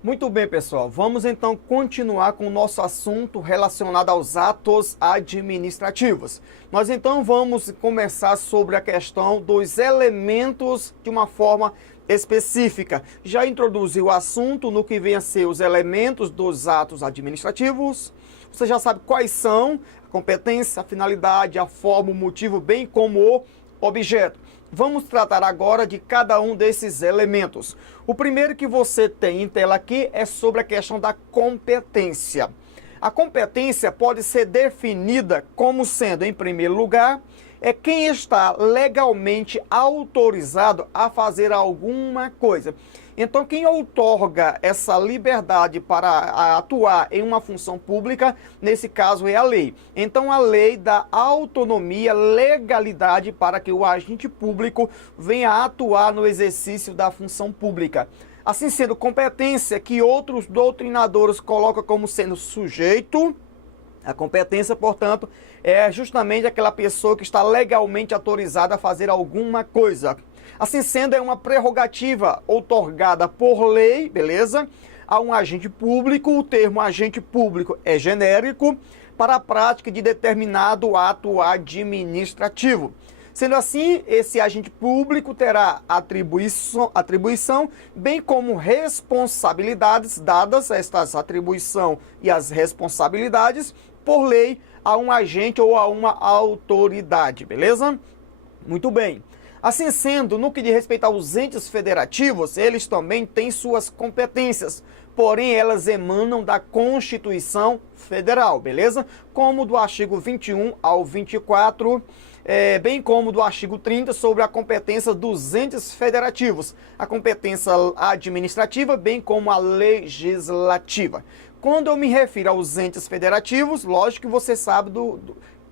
Muito bem, pessoal. Vamos então continuar com o nosso assunto relacionado aos atos administrativos. Nós então vamos começar sobre a questão dos elementos de uma forma específica. Já introduzi o assunto no que vem a ser os elementos dos atos administrativos. Você já sabe quais são: a competência, a finalidade, a forma, o motivo, bem como o objeto. Vamos tratar agora de cada um desses elementos. O primeiro que você tem em tela aqui é sobre a questão da competência. A competência pode ser definida como sendo, em primeiro lugar, quem está legalmente autorizado a fazer alguma coisa. Então, quem outorga essa liberdade para atuar em uma função pública, nesse caso é a lei. Então, a lei dá autonomia, legalidade para que o agente público venha a atuar no exercício da função pública. Assim sendo, competência que outros doutrinadores colocam como sendo sujeito. A competência, portanto, é justamente aquela pessoa que está legalmente autorizada a fazer alguma coisa. Assim sendo, é uma prerrogativa outorgada por lei, beleza? A um agente público. O termo agente público é genérico para a prática de determinado ato administrativo. Sendo assim, esse agente público terá atribuição, bem como responsabilidades dadas, estas atribuição e as responsabilidades, por lei, a um agente ou a uma autoridade, beleza? Muito bem. Assim sendo, no que diz respeito aos entes federativos, eles também têm suas competências, porém elas emanam da Constituição Federal, beleza? Como do artigo 21 ao 24, bem como do artigo 30 sobre a competência dos entes federativos, a competência administrativa, bem como a legislativa. Quando eu me refiro aos entes federativos, lógico que você sabe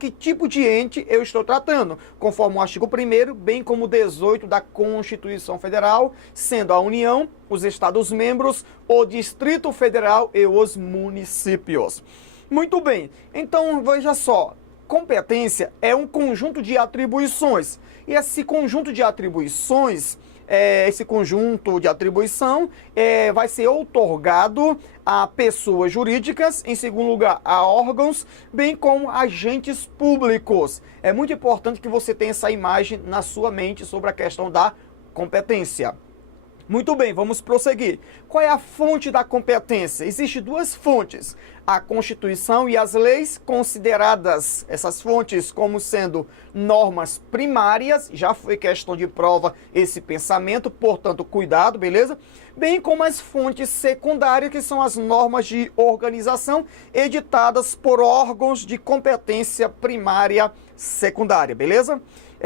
que tipo de ente eu estou tratando, conforme o artigo 1º, bem como o 18 da Constituição Federal, sendo a União, os Estados-membros, o Distrito Federal e os municípios. Muito bem, então veja só, competência é um conjunto de atribuições, e esse conjunto de atribuições, vai ser outorgado a pessoas jurídicas, em segundo lugar a órgãos, bem como agentes públicos. É muito importante que você tenha essa imagem na sua mente sobre a questão da competência. Muito bem, vamos prosseguir. Qual é a fonte da competência? Existem duas fontes, a Constituição e as leis, consideradas essas fontes como sendo normas primárias, já foi questão de prova esse pensamento, portanto, cuidado, beleza? Bem como as fontes secundárias, que são as normas de organização editadas por órgãos de competência primária secundária, beleza?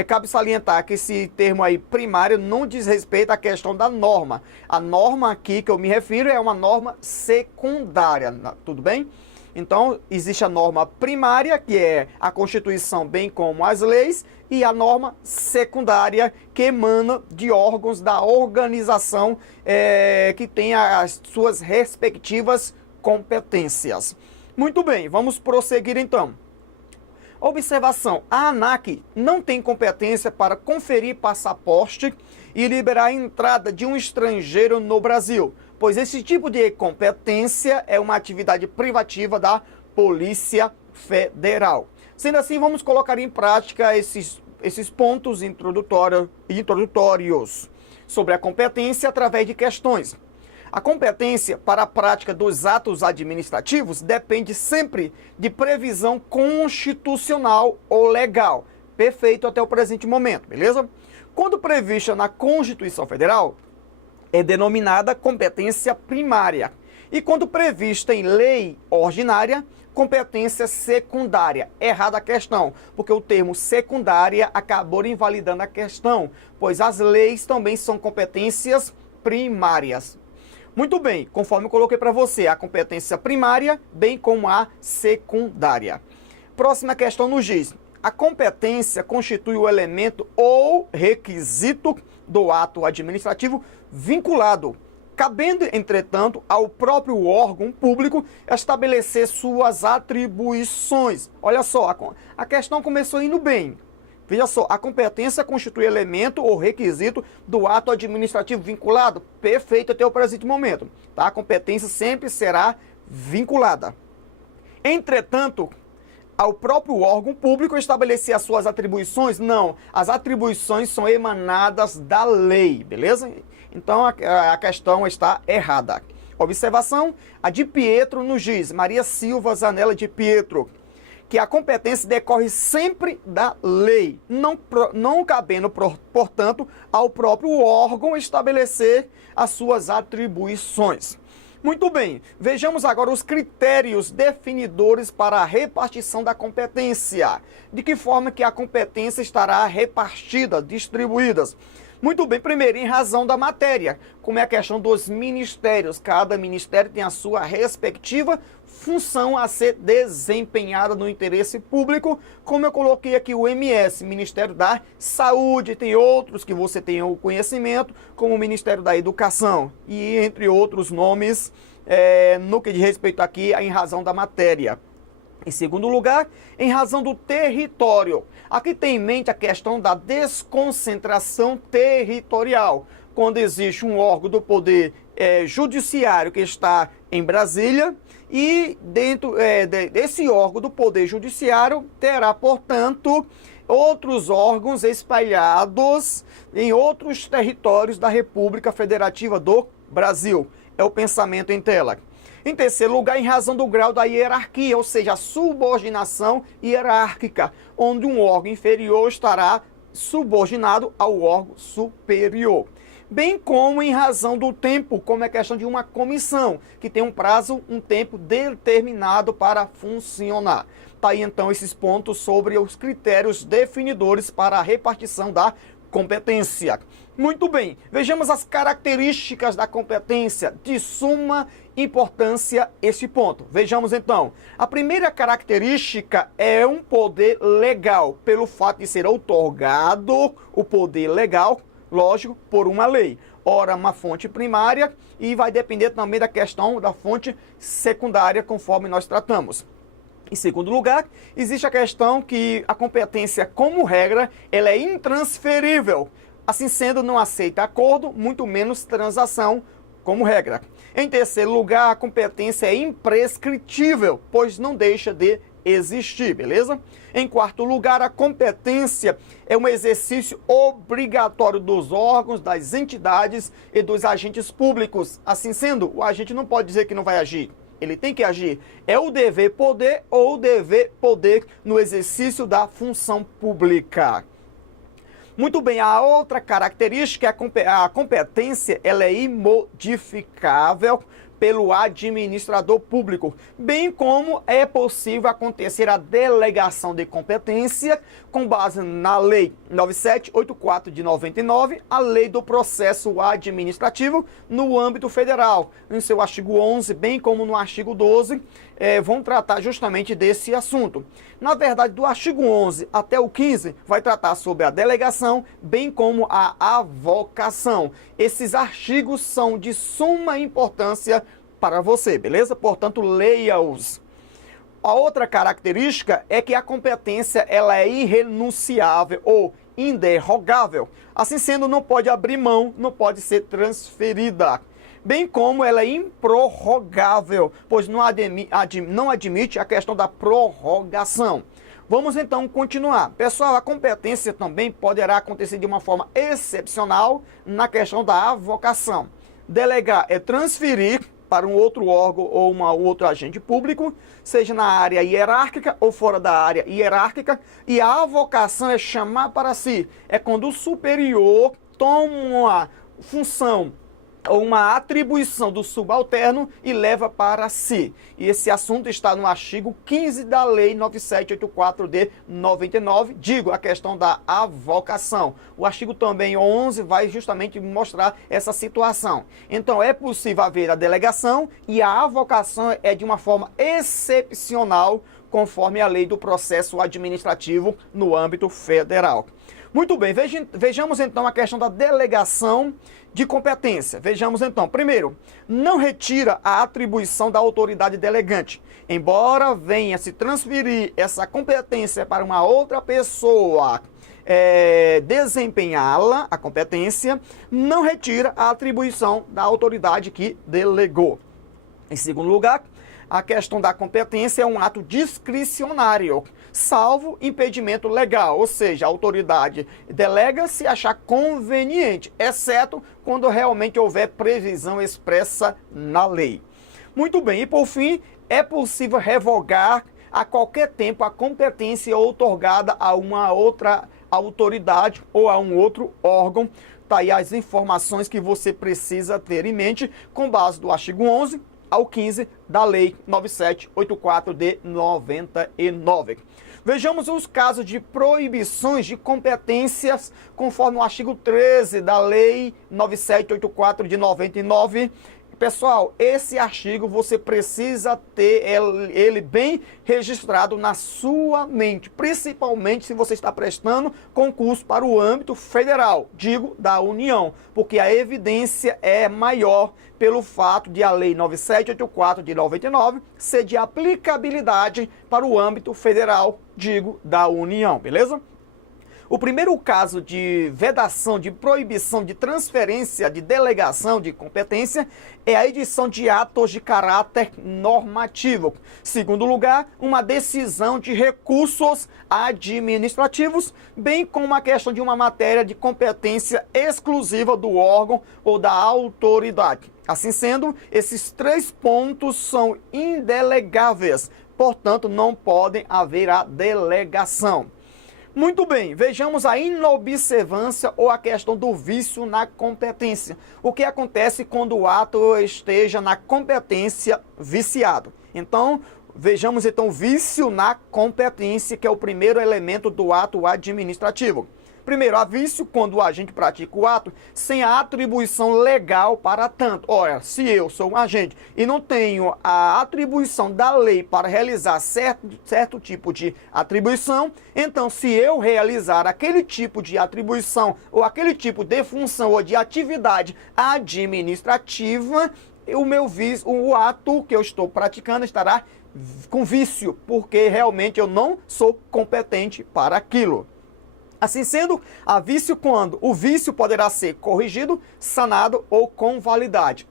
Cabe salientar que esse termo aí, primário, não diz respeito à questão da norma. A norma aqui que eu me refiro é uma norma secundária, tudo bem? Então, existe a norma primária, que é a Constituição, bem como as leis, e a norma secundária, que emana de órgãos da organização que tem as suas respectivas competências. Muito bem, vamos prosseguir então. Observação: a ANAC não tem competência para conferir passaporte e liberar a entrada de um estrangeiro no Brasil, pois esse tipo de competência é uma atividade privativa da Polícia Federal. Sendo assim, vamos colocar em prática esses pontos introdutórios sobre a competência através de questões. A competência para a prática dos atos administrativos depende sempre de previsão constitucional ou legal. Perfeito até o presente momento, beleza? Quando prevista na Constituição Federal, é denominada competência primária. E quando prevista em lei ordinária, competência secundária. Errada a questão, porque o termo secundária acabou invalidando a questão, pois as leis também são competências primárias. Muito bem, conforme eu coloquei para você, a competência primária, bem como a secundária. Próxima questão nos diz: a competência constitui o elemento ou requisito do ato administrativo vinculado, cabendo, entretanto, ao próprio órgão público estabelecer suas atribuições. Olha só, a questão começou indo bem. Veja só, a competência constitui elemento ou requisito do ato administrativo vinculado. Perfeito até o presente momento. Tá? A competência sempre será vinculada. Entretanto, ao próprio órgão público estabelecer as suas atribuições? Não, as atribuições são emanadas da lei, beleza? Então a questão está errada. Observação, a de Pietro nos diz, Maria Silva Zanella de Pietro, que a competência decorre sempre da lei, não cabendo, portanto, ao próprio órgão estabelecer as suas atribuições. Muito bem, vejamos agora os critérios definidores para a repartição da competência. De que forma que a competência estará repartida, distribuída? Muito bem, primeiro, em razão da matéria, como é a questão dos ministérios. Cada ministério tem a sua respectiva função a ser desempenhada no interesse público, como eu coloquei aqui o MS, Ministério da Saúde, tem outros que você tem o conhecimento, como o Ministério da Educação, e entre outros nomes, no que diz respeito aqui, em razão da matéria. Em segundo lugar, em razão do território. Aqui tem em mente a questão da desconcentração territorial. Quando existe um órgão do poder judiciário que está em Brasília e dentro desse órgão do poder judiciário terá, portanto, outros órgãos espalhados em outros territórios da República Federativa do Brasil. É o pensamento em tela. Em terceiro lugar, em razão do grau da hierarquia, ou seja, a subordinação hierárquica, onde um órgão inferior estará subordinado ao órgão superior. Bem como em razão do tempo, como é questão de uma comissão, que tem um prazo, um tempo determinado para funcionar. Tá aí então esses pontos sobre os critérios definidores para a repartição da competência. Muito bem, vejamos as características da competência, de suma importância esse ponto. Vejamos então, a primeira característica é um poder legal, pelo fato de ser outorgado o poder legal, lógico, por uma lei. Ora, uma fonte primária e vai depender também da questão da fonte secundária, conforme nós tratamos. Em segundo lugar, existe a questão que a competência, como regra, ela é intransferível. Assim sendo, não aceita acordo, muito menos transação, como regra. Em terceiro lugar, a competência é imprescritível, pois não deixa de existir, beleza? Em quarto lugar, a competência é um exercício obrigatório dos órgãos, das entidades e dos agentes públicos. Assim sendo, o agente não pode dizer que não vai agir. Ele tem que agir. É o dever poder ou o dever poder no exercício da função pública. Muito bem, a outra característica é a competência, ela é imodificável pelo administrador público, bem como é possível acontecer a delegação de competência com base na Lei 9784 de 99, a Lei do Processo Administrativo no âmbito federal. Em seu artigo 11, bem como no artigo 12, vão tratar justamente desse assunto. Na verdade, do artigo 11 até o 15, vai tratar sobre a delegação, bem como a avocação. Esses artigos são de suma importância para você, beleza? Portanto, leia-os. A outra característica é que a competência ela é irrenunciável ou inderrogável. Assim sendo, não pode abrir mão, não pode ser transferida. Bem como ela é improrrogável, pois não admite a questão da prorrogação. Vamos então continuar. Pessoal, a competência também poderá acontecer de uma forma excepcional na questão da avocação. Delegar é transferir para um outro órgão ou um outro agente público, seja na área hierárquica ou fora da área hierárquica, e a avocação é chamar para si. É quando o superior toma uma função ou uma atribuição do subalterno e leva para si. E esse assunto está no artigo 15 da Lei 9784 de 99, digo, a questão da avocação. O artigo também 11 vai justamente mostrar essa situação. Então é possível haver a delegação e a avocação é de uma forma excepcional, conforme a Lei do Processo Administrativo no âmbito federal. Muito bem, vejamos então a questão da delegação de competência. Vejamos então, primeiro, não retira a atribuição da autoridade delegante. Embora venha se transferir essa competência para uma outra pessoa, desempenhá-la, a competência, não retira a atribuição da autoridade que delegou. Em segundo lugar, a questão da competência é um ato discricionário, salvo impedimento legal, ou seja, a autoridade delega se achar conveniente, exceto quando realmente houver previsão expressa na lei. Muito bem, e por fim, é possível revogar a qualquer tempo a competência outorgada a uma outra autoridade ou a um outro órgão. Tá aí as informações que você precisa ter em mente com base do artigo 11 ao 15 da Lei 9784 de 99. Vejamos os casos de proibições de competências conforme o artigo 13 da Lei 9784 de 99. Pessoal, esse artigo você precisa ter ele bem registrado na sua mente, principalmente se você está prestando concurso para o âmbito federal, digo, da União, porque a evidência é maior pelo fato de a Lei 9784 de 99 ser de aplicabilidade para o âmbito federal, digo, da União, beleza? O primeiro caso de vedação, de proibição, de transferência, de delegação de competência é a edição de atos de caráter normativo. Segundo lugar, uma decisão de recursos administrativos, bem como a questão de uma matéria de competência exclusiva do órgão ou da autoridade. Assim sendo, esses três pontos são indelegáveis, portanto, não podem haver a delegação. Muito bem, vejamos a inobservância ou a questão do vício na competência. O que acontece quando o ato esteja na competência viciado? Então, vejamos então o vício na competência, que é o primeiro elemento do ato administrativo. Primeiro, há vício quando o agente pratica o ato sem a atribuição legal para tanto. Ora, se eu sou um agente e não tenho a atribuição da lei para realizar certo tipo de atribuição, então se eu realizar aquele tipo de atribuição ou aquele tipo de função ou de atividade administrativa, o ato que eu estou praticando estará com vício, porque realmente eu não sou competente para aquilo. Assim sendo, há vício quando o vício poderá ser corrigido, sanado ou convalidado,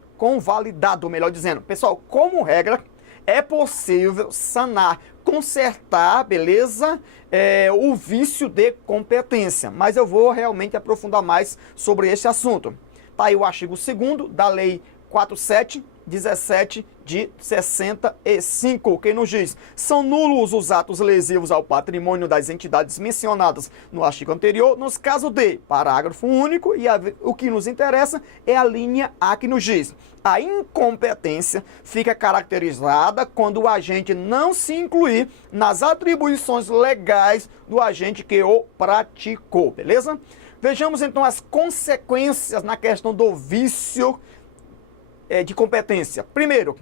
melhor dizendo. Pessoal, como regra, é possível sanar, consertar, beleza, o vício de competência. Mas eu vou realmente aprofundar mais sobre esse assunto. Tá aí o artigo 2º da Lei 4717 de 65, que nos diz: são nulos os atos lesivos ao patrimônio das entidades mencionadas no artigo anterior, nos casos de parágrafo único, e o que nos interessa é a linha A que nos diz: a incompetência fica caracterizada quando o agente não se incluir nas atribuições legais do agente que o praticou, beleza? Vejamos então as consequências na questão do vício de competência. Primeiro,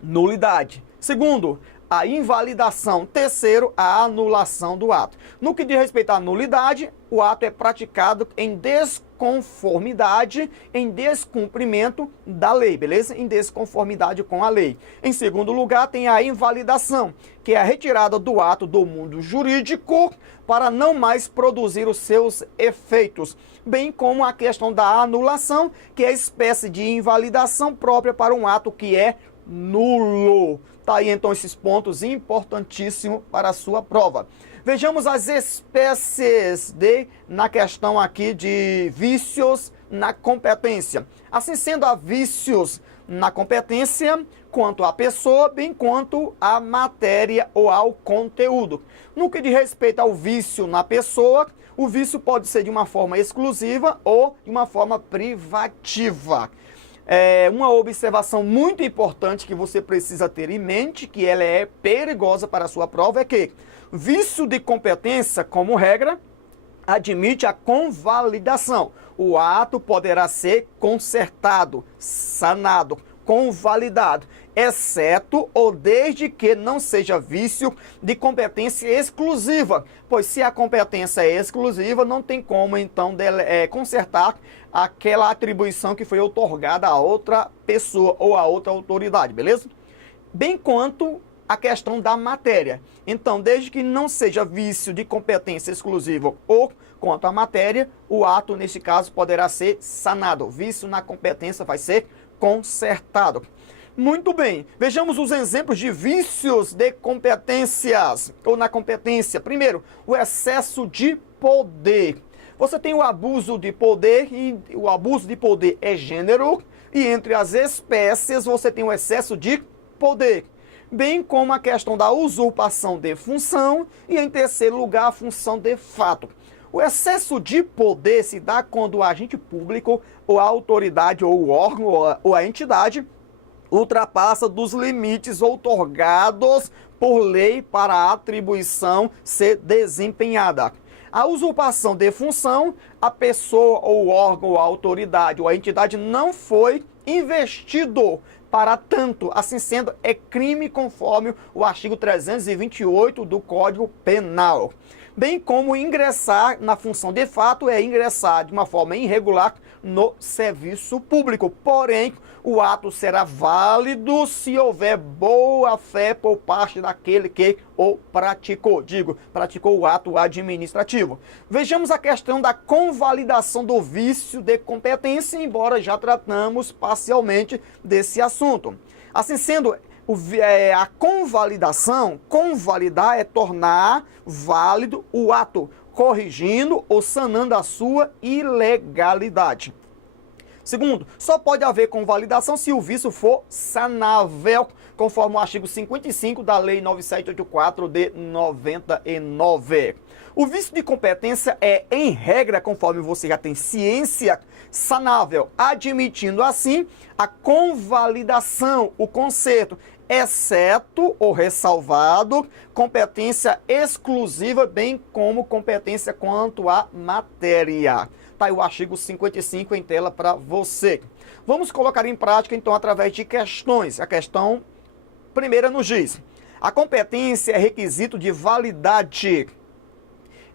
nulidade. Segundo, a invalidação. Terceiro, a anulação do ato. No que diz respeito à nulidade, o ato é praticado em desconformidade, em descumprimento da lei, beleza? Em desconformidade com a lei. Em segundo lugar, tem a invalidação, que é a retirada do ato do mundo jurídico para não mais produzir os seus efeitos, bem como a questão da anulação, que é a espécie de invalidação própria para um ato que é nulo. Tá aí então esses pontos importantíssimos para a sua prova. Vejamos as espécies na questão aqui de vícios na competência. Assim sendo, há vícios na competência quanto à pessoa, bem quanto à matéria ou ao conteúdo. No que diz respeito ao vício na pessoa, o vício pode ser de uma forma exclusiva ou de uma forma privativa. Uma observação muito importante que você precisa ter em mente, que ela é perigosa para a sua prova, é que vício de competência, como regra, admite a convalidação. O ato poderá ser consertado, sanado, convalidado, exceto ou desde que não seja vício de competência exclusiva, pois se a competência é exclusiva, não tem como então consertar aquela atribuição que foi outorgada a outra pessoa ou a outra autoridade, beleza? Bem quanto a questão da matéria. Então, desde que não seja vício de competência exclusiva ou quanto à matéria, o ato, neste caso, poderá ser sanado. O vício na competência vai ser consertado. Muito bem, vejamos os exemplos de vícios de competências ou na competência. Primeiro, o excesso de poder. Você tem o abuso de poder e o abuso de poder é gênero e entre as espécies você tem o excesso de poder, bem como a questão da usurpação de função e em terceiro lugar a função de fato. O excesso de poder se dá quando o agente público ou a autoridade ou o órgão ou a entidade ultrapassa dos limites outorgados por lei para a atribuição ser desempenhada. A usurpação de função, a pessoa ou órgão ou a autoridade ou a entidade não foi investido para tanto, assim sendo, é crime conforme o artigo 328 do Código Penal. Bem como ingressar na função de fato é ingressar de uma forma irregular no serviço público. Porém, o ato será válido se houver boa fé por parte daquele que o praticou. Praticou o ato administrativo. Vejamos a questão da convalidação do vício de competência, embora já tratamos parcialmente desse assunto. Assim sendo, a convalidação, convalidar é tornar válido o ato, corrigindo ou sanando a sua ilegalidade. Segundo, só pode haver convalidação se o vício for sanável, conforme o artigo 55 da Lei 9784 de 99. O vício de competência é, em regra, conforme você já tem ciência, sanável, admitindo assim a convalidação, o conserto, exceto ou ressalvado competência exclusiva, bem como competência quanto à matéria. Está aí o artigo 55 em tela para você. Vamos colocar em prática, então, através de questões. A questão primeira nos diz: a competência é requisito de validade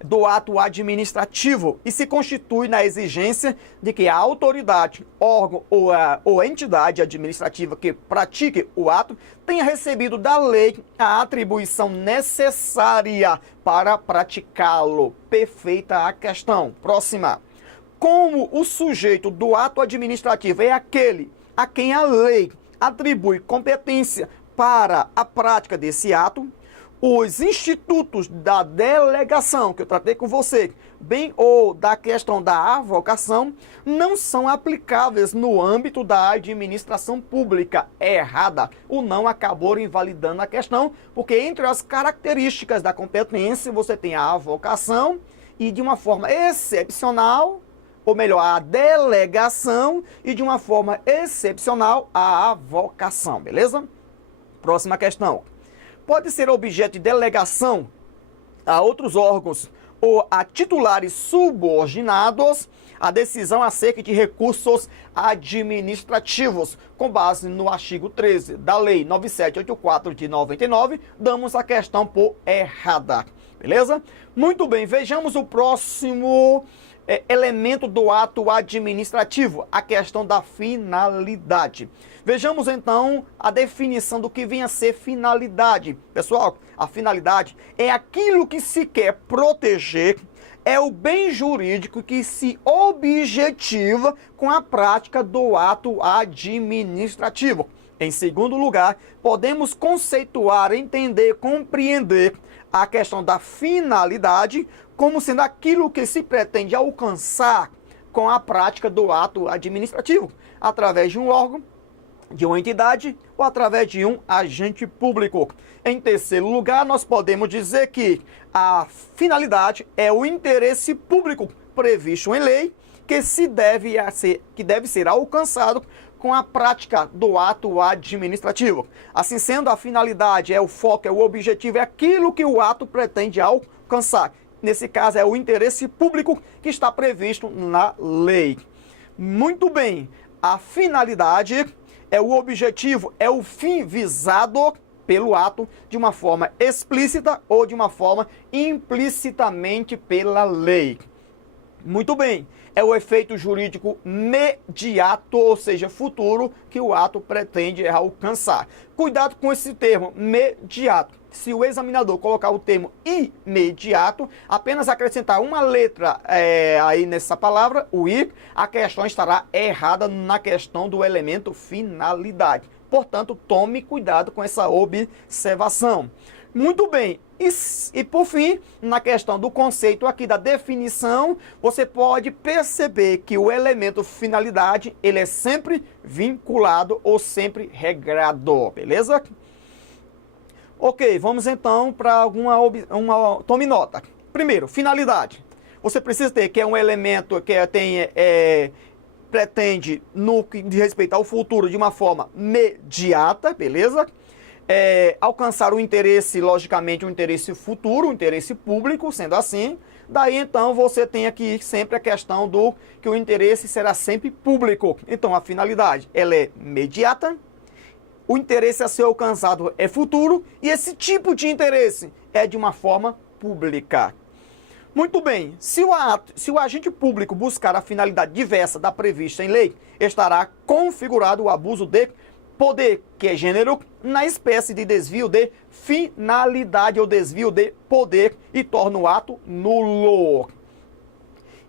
do ato administrativo e se constitui na exigência de que a autoridade, órgão ou a entidade administrativa que pratique o ato tenha recebido da lei a atribuição necessária para praticá-lo. Perfeita a questão. Próxima. Como o sujeito do ato administrativo é aquele a quem a lei atribui competência para a prática desse ato, os institutos da delegação, que eu tratei com você, bem ou da questão da avocação, não são aplicáveis no âmbito da administração pública. É errada. O não acabou invalidando a questão, porque entre as características da competência você tem a avocação e de uma forma excepcional, ou melhor, a delegação e de uma forma excepcional a avocação, beleza? Próxima questão. Pode ser objeto de delegação a outros órgãos ou a titulares subordinados a decisão acerca de recursos administrativos. Com base no artigo 13 da Lei 9784 de 99, damos a questão por errada. Beleza? Muito bem, vejamos o próximo elemento do ato administrativo, a questão da finalidade. Vejamos então a definição do que vem a ser finalidade. Pessoal, a finalidade é aquilo que se quer proteger, é o bem jurídico que se objetiva com a prática do ato administrativo. Em segundo lugar, podemos conceituar, entender, compreender a questão da finalidade como sendo aquilo que se pretende alcançar com a prática do ato administrativo, através de um órgão, de uma entidade ou através de um agente público. Em terceiro lugar, nós podemos dizer que a finalidade é o interesse público previsto em lei que deve ser alcançado com a prática do ato administrativo. Assim sendo, a finalidade é o foco, é o objetivo, é aquilo que o ato pretende alcançar. Nesse caso, é o interesse público que está previsto na lei. Muito bem, a finalidade é o objetivo, é o fim visado pelo ato de uma forma explícita ou de uma forma implicitamente pela lei. Muito bem, é o efeito jurídico mediato, ou seja, futuro, que o ato pretende alcançar. Cuidado com esse termo, mediato. Se o examinador colocar o termo imediato, apenas acrescentar uma letra aí nessa palavra, o I, a questão estará errada na questão do elemento finalidade. Portanto, tome cuidado com essa observação. Muito bem, e por fim, na questão do conceito aqui da definição, você pode perceber que o elemento finalidade, ele é sempre vinculado ou sempre regrado, beleza? Ok, vamos então para tome nota. Primeiro, finalidade. Você precisa ter que é um elemento que pretende, no que diz respeito ao futuro, de uma forma imediata, beleza? Alcançar o interesse, logicamente, um interesse futuro, um interesse público, sendo assim. Daí, então, você tem aqui sempre a questão do que o interesse será sempre público. Então, a finalidade, ela é imediata, o interesse a ser alcançado é futuro, e esse tipo de interesse é de uma forma pública. Muito bem, se o agente público buscar a finalidade diversa da prevista em lei, estará configurado o abuso de poder, que é gênero, na espécie de desvio de finalidade ou desvio de poder e torna o ato nulo.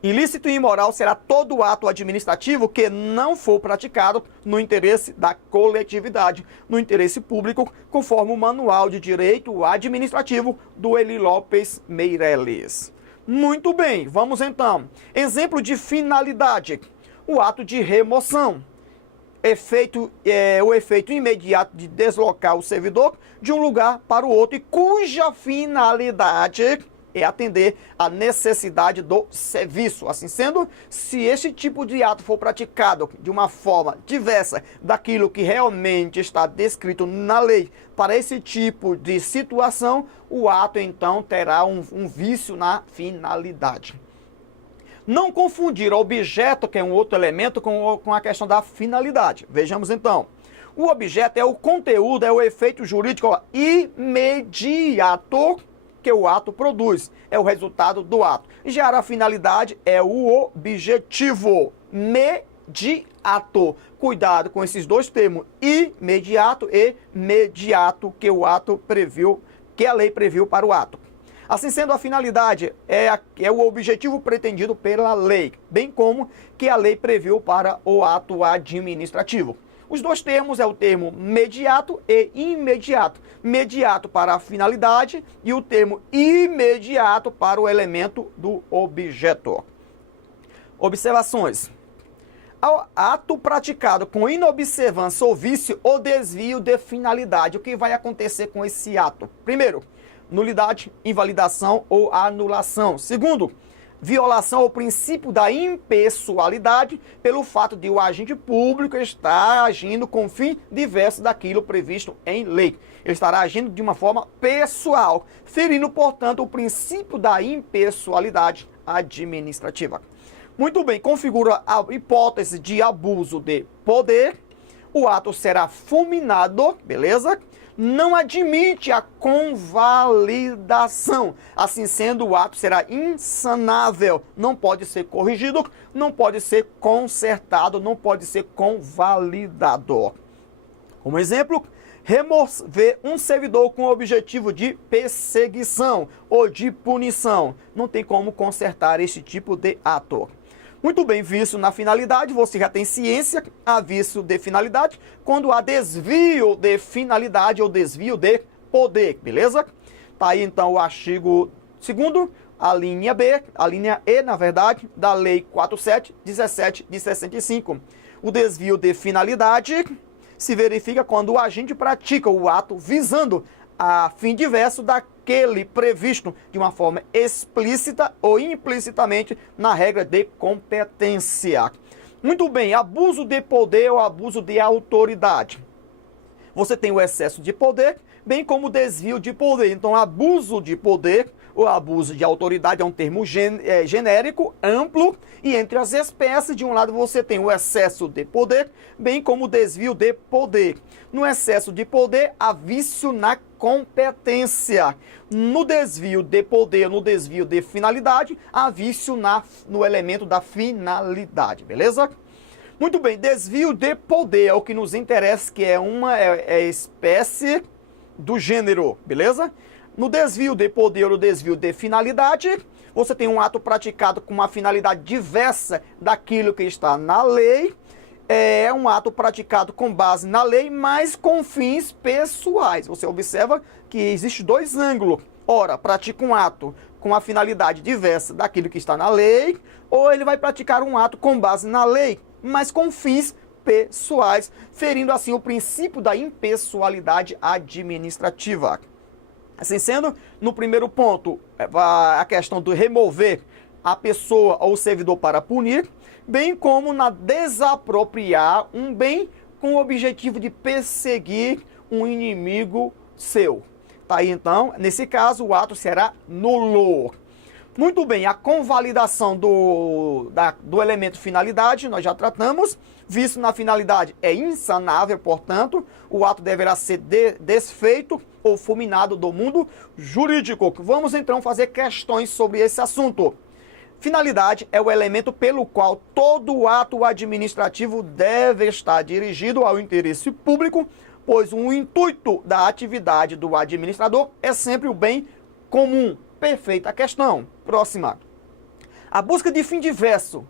Ilícito e imoral será todo ato administrativo que não for praticado no interesse da coletividade, no interesse público, conforme o Manual de Direito Administrativo do Eli Lopes Meireles. Muito bem, vamos então. Exemplo de finalidade: o ato de remoção. O efeito imediato de deslocar o servidor de um lugar para o outro e cuja finalidade é atender à necessidade do serviço. Assim sendo, se esse tipo de ato for praticado de uma forma diversa daquilo que realmente está descrito na lei para esse tipo de situação, o ato então terá um vício na finalidade. Não confundir objeto, que é um outro elemento, com a questão da finalidade. Vejamos então. O objeto é o conteúdo, é o efeito jurídico imediato que o ato produz. É o resultado do ato. Já a finalidade é o objetivo mediato. Cuidado com esses dois termos, imediato e mediato, que o ato previu, que a lei previu para o ato. Assim sendo, a finalidade é o objetivo pretendido pela lei, bem como que a lei previu para o ato administrativo. Os dois termos é o termo mediato e imediato. Mediato para a finalidade e o termo imediato para o elemento do objeto. Observações. Ato praticado com inobservância ou vício ou desvio de finalidade. O que vai acontecer com esse ato? Primeiro, nulidade, invalidação ou anulação. Segundo, violação ao princípio da impessoalidade pelo fato de o agente público estar agindo com fim diverso daquilo previsto em lei. Ele estará agindo de uma forma pessoal, ferindo, portanto, o princípio da impessoalidade administrativa. Muito bem, configura a hipótese de abuso de poder. O ato será fulminado, beleza? Não admite a convalidação. Assim sendo, o ato será insanável. Não pode ser corrigido, não pode ser consertado, não pode ser convalidado. Como exemplo, remover um servidor com o objetivo de perseguição ou de punição. Não tem como consertar esse tipo de ato. Muito bem, vício na finalidade, você já tem ciência, há vício de finalidade, quando há desvio de finalidade ou desvio de poder, beleza? Tá aí então o artigo 2º, a linha B, a linha E, na verdade, da Lei 4717 de 65. O desvio de finalidade se verifica quando o agente pratica o ato visando a fim diverso daquele previsto de uma forma explícita ou implicitamente na regra de competência. Muito bem, abuso de poder ou abuso de autoridade. Você tem o excesso de poder, bem como o desvio de poder. Então, abuso de poder O abuso de autoridade é um termo genérico, amplo, e entre as espécies, de um lado você tem o excesso de poder, bem como o desvio de poder. No excesso de poder, há vício na competência. No desvio de poder, no desvio de finalidade, há vício no elemento da finalidade, beleza? Muito bem, desvio de poder é o que nos interessa, que é uma espécie do gênero, beleza? No desvio de poder ou no desvio de finalidade, você tem um ato praticado com uma finalidade diversa daquilo que está na lei. É um ato praticado com base na lei, mas com fins pessoais. Você observa que existe dois ângulos. Ora, pratica um ato com a finalidade diversa daquilo que está na lei, ou ele vai praticar um ato com base na lei, mas com fins pessoais, ferindo assim o princípio da impessoalidade administrativa. Assim sendo, no primeiro ponto, a questão do remover a pessoa ou o servidor para punir, bem como na desapropriar um bem com o objetivo de perseguir um inimigo seu. Tá aí então, nesse caso, o ato será nulo. Muito bem, a convalidação do elemento finalidade, nós já tratamos. Vício na finalidade é insanável, portanto, o ato deverá ser desfeito ou fulminado do mundo jurídico. Vamos então fazer questões sobre esse assunto. Finalidade é o elemento pelo qual todo ato administrativo deve estar dirigido ao interesse público, pois o intuito da atividade do administrador é sempre o bem comum. Perfeita questão. Próxima. A busca de fim diverso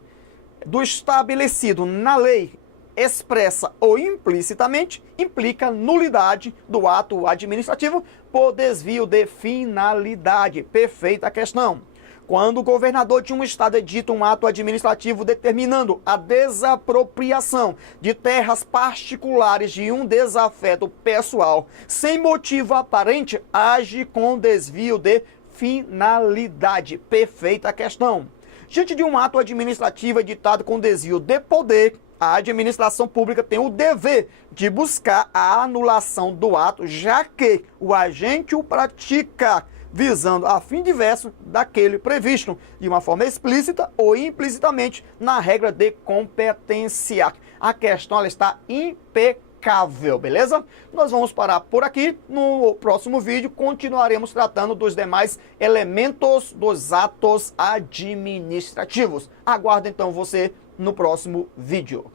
do estabelecido na lei, expressa ou implicitamente, implica nulidade do ato administrativo por desvio de finalidade. Perfeita questão. Quando o governador de um estado edita um ato administrativo determinando a desapropriação de terras particulares de um desafeto pessoal, sem motivo aparente, age com desvio de finalidade. Perfeita questão. Diante de um ato administrativo editado com desvio de poder, a administração pública tem o dever de buscar a anulação do ato, já que o agente o pratica visando a fim diverso daquele previsto, de uma forma explícita ou implicitamente na regra de competência. A questão ela está impecável, beleza? Nós vamos parar por aqui. No próximo vídeo continuaremos tratando dos demais elementos dos atos administrativos. Aguardo então você no próximo vídeo.